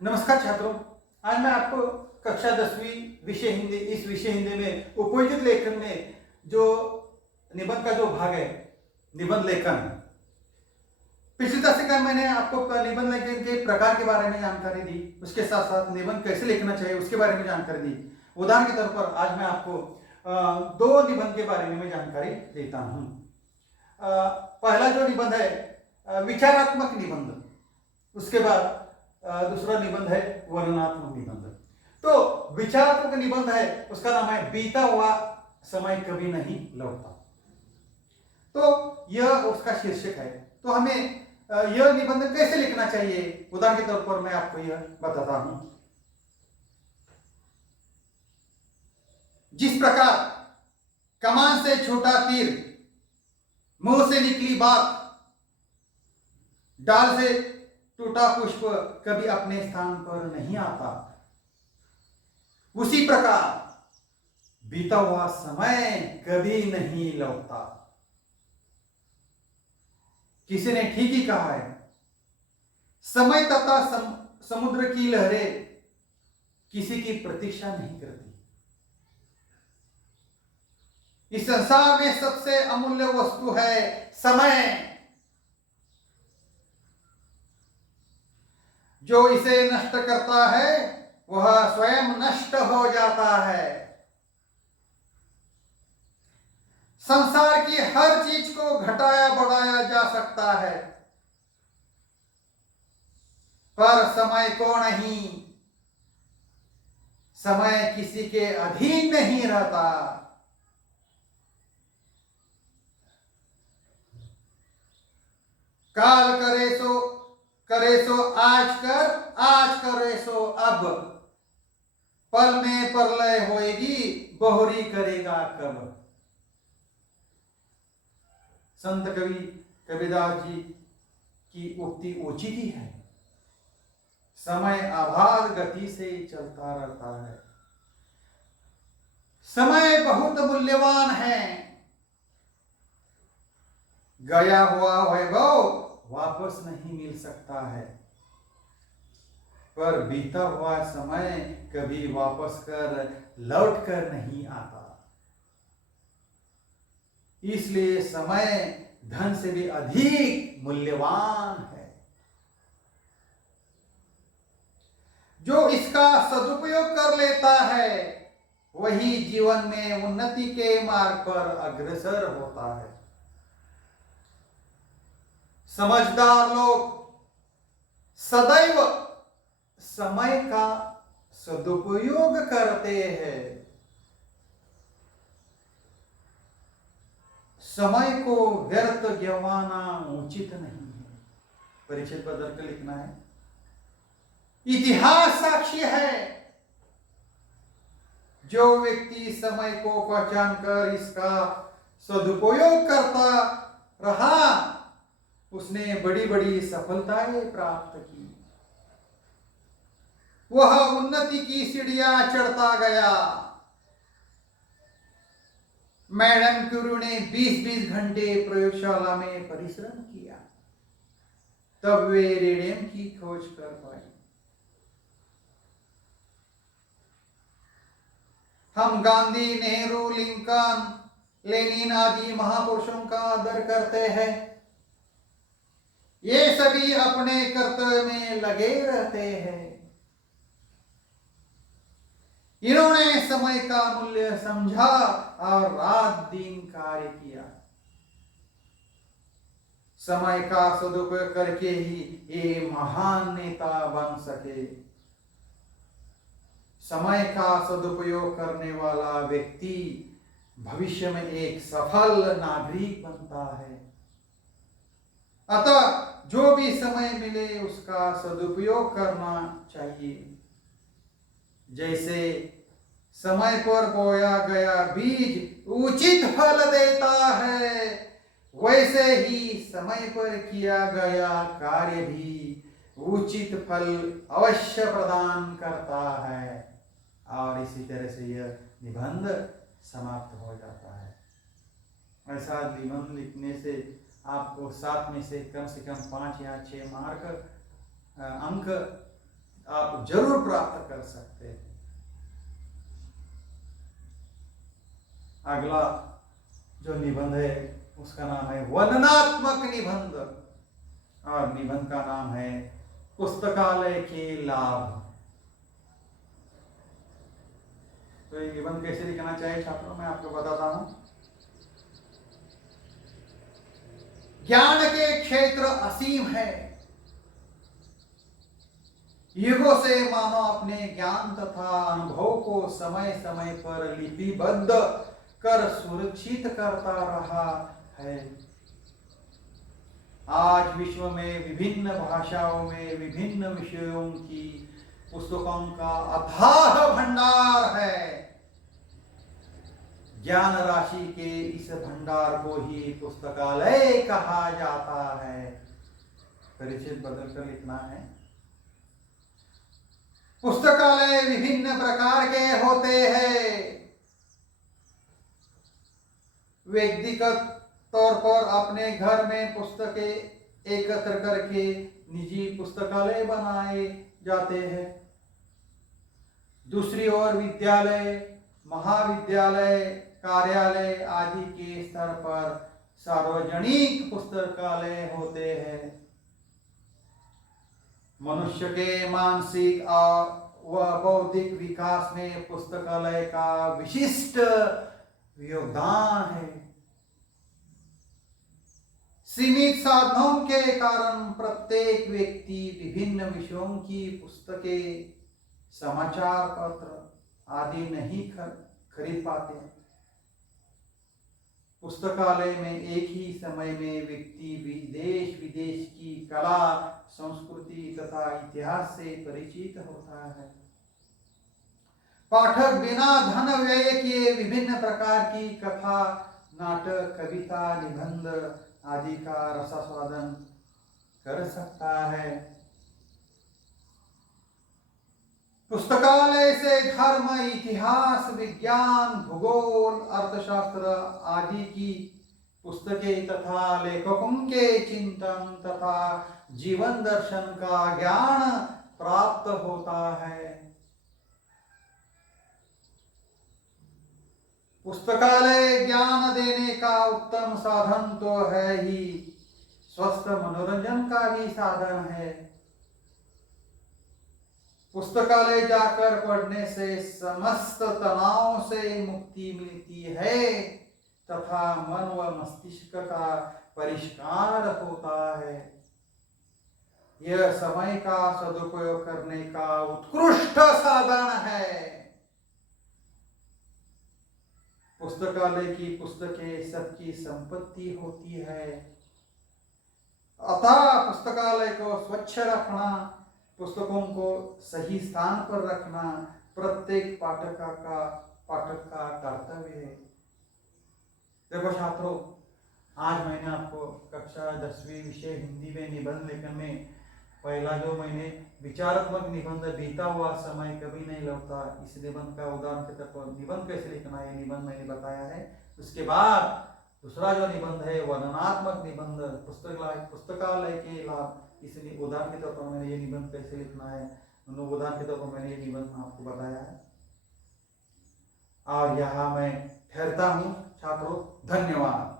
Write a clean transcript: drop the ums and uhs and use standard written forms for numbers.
नमस्कार छात्रों। आज मैं आपको कक्षा 10वीं विषय हिंदी इस विषय हिंदी में उपयोजित लेखन में जो निबंध का जो भाग है निबंध लेखन। पिछली दशक में मैंने आपको निबंध लेखन के प्रकार के बारे में जानकारी दी, उसके साथ साथ निबंध कैसे लिखना चाहिए उसके बारे में जानकारी दी। उदाहरण के तौर पर आज मैं आपको दो निबंध के बारे में मैं जानकारी देता हूं। पहला जो निबंध है विचारात्मक निबंध, उसके बाद दूसरा निबंध है वर्णनात्मक निबंध। तो विचारात्मक निबंध है उसका नाम है बीता हुआ समय कभी नहीं लौटता। तो यह उसका शीर्षक है। तो हमें यह निबंध कैसे लिखना चाहिए, उदाहरण के तौर पर मैं आपको यह बताता हूं। जिस प्रकार कमान से छोटा तीर, मुंह से निकली बात, डाल से टूटा पुष्प कभी अपने स्थान पर नहीं आता, उसी प्रकार बीता हुआ समय कभी नहीं लौटता। किसी ने ठीक ही कहा है, समय तथा समुद्र की लहरें किसी की प्रतीक्षा नहीं करती। इस संसार में सबसे अमूल्य वस्तु है समय। जो इसे नष्ट करता है वह स्वयं नष्ट हो जाता है। संसार की हर चीज को घटाया बढ़ाया जा सकता है, पर समय को नहीं। समय किसी के अधीन नहीं रहता। काल करे सो आज कर, आज करे सो अब, पल में प्रलय होएगी बहुरी करेगा कब। संत कवि कबीरदास जी की उक्ति उचित ही है। समय अबाध गति से चलता रहता है। समय बहुत मूल्यवान है। गया हुआ वैभव वापस नहीं मिल सकता है, पर बीता हुआ समय कभी वापस लौट कर नहीं आता। इसलिए समय धन से भी अधिक मूल्यवान है। जो इसका सदुपयोग कर लेता है वही जीवन में उन्नति के मार्ग पर अग्रसर होता है। समझदार लोग सदैव समय का सदुपयोग करते हैं। समय को व्यर्थ गंवाना उचित नहीं है। परिचय बदल कर लिखना है। इतिहास साक्षी है, जो व्यक्ति समय को पहचान कर इसका सदुपयोग करता रहा उसने बड़ी बड़ी सफलताएं प्राप्त की। वह उन्नति की सीढ़ियां चढ़ता गया। मैडम क्यूरी ने 20-20 घंटे प्रयोगशाला में परिश्रम किया, तब वे रेडियम की खोज कर पाए। हम गांधी, नेहरू, लिंकन, लेनिन आदि महापुरुषों का आदर करते हैं। ये सभी अपने कर्तव्य में लगे रहते हैं। इन्होंने समय का मूल्य समझा और रात दिन कार्य किया। समय का सदुपयोग करके ही ये महान नेता बन सके। समय का सदुपयोग करने वाला व्यक्ति भविष्य में एक सफल नागरिक बनता है। अतः जो भी समय मिले उसका सदुपयोग करना चाहिए। जैसे समय पर बोया गया बीज उचित फल देता है, वैसे ही समय पर किया गया कार्य भी उचित फल अवश्य प्रदान करता है। और इसी तरह से यह निबंध समाप्त हो जाता है। ऐसा निबंध लिखने से आपको 7 में से कम 5 या 6 मार्क अंक आप जरूर प्राप्त कर सकते हैं। अगला जो निबंध है उसका नाम है वर्णनात्मक निबंध, और निबंध का नाम है पुस्तकालय के लाभ। तो ये निबंध कैसे लिखना चाहिए छात्रों, मैं आपको बताता हूं। ज्ञान के क्षेत्र असीम है, युगों से मानव अपने ज्ञान तथा अनुभव को समय समय पर लिपिबद्ध कर सुरक्षित करता रहा है। आज विश्व में विभिन्न भाषाओं में विभिन्न विषयों की पुस्तकों का अथाह भंडार है। ज्ञान राशि के इस भंडार को ही पुस्तकालय कहा जाता है। परिचित बदलकर लिखना है। पुस्तकालय विभिन्न प्रकार के होते हैं। व्यक्तिगत तौर पर अपने घर में पुस्तकें एकत्र करके निजी पुस्तकालय बनाए जाते हैं। दूसरी ओर विद्यालय, महाविद्यालय, कार्यालय आदि के स्तर पर सार्वजनिक पुस्तकालय होते हैं। मनुष्य के मानसिक व बौद्धिक विकास में पुस्तकालय का विशिष्ट योगदान है। सीमित साधनों के कारण प्रत्येक व्यक्ति विभिन्न विषयों की पुस्तकें, समाचार पत्र आदि नहीं खरीद पाते। पुस्तकालय में एक ही समय में व्यक्ति देश विदेश की कला, संस्कृति तथा इतिहास से परिचित होता है। पाठक बिना धन व्यय किए विभिन्न प्रकार की कथा, नाटक, कविता, निबंध आदि का रसास्वादन कर सकता है। पुस्तकालय से धर्म, इतिहास, विज्ञान, भूगोल, अर्थशास्त्र आदि की पुस्तकें तथा लेखकों के चिंतन तथा जीवन दर्शन का ज्ञान प्राप्त होता है। पुस्तकालय ज्ञान देने का उत्तम साधन तो है ही, स्वस्थ मनोरंजन का भी साधन है। पुस्तकालय जाकर पढ़ने से समस्त तनाव से मुक्ति मिलती है तथा मन व मस्तिष्क का परिष्कार होता है। यह समय का सदुपयोग करने का उत्कृष्ट साधन है। पुस्तकालय की पुस्तकें सबकी संपत्ति होती है, अतः पुस्तकालय को स्वच्छ रखना, पुस्तकों को सही स्थान पर रखना प्रत्येक पाठक का कर्तव्य है। देखो छात्रों, आज मैंने आपको कक्षा 10वीं विषय हिंदी में निबंध लेखन में पहला जो मैंने विचारात्मक निबंध बीता हुआ समय कभी नहीं लौटा, इस निबंध का उदाहरण के तौर पर निबंध कैसे लिखना है निबंध मैंने बताया है। उसके बाद दूसरा जो निबंध है वर्णनात्मक निबंध, पुस्तकालय के लाभ, इस उदाहरण के तौर पर मैंने ये निबंध कैसे लिखना है, उदाहरण के तौर पर मैंने ये निबंध आपको बताया है। और यहाँ मैं ठहरता हूँ छात्रों, धन्यवाद।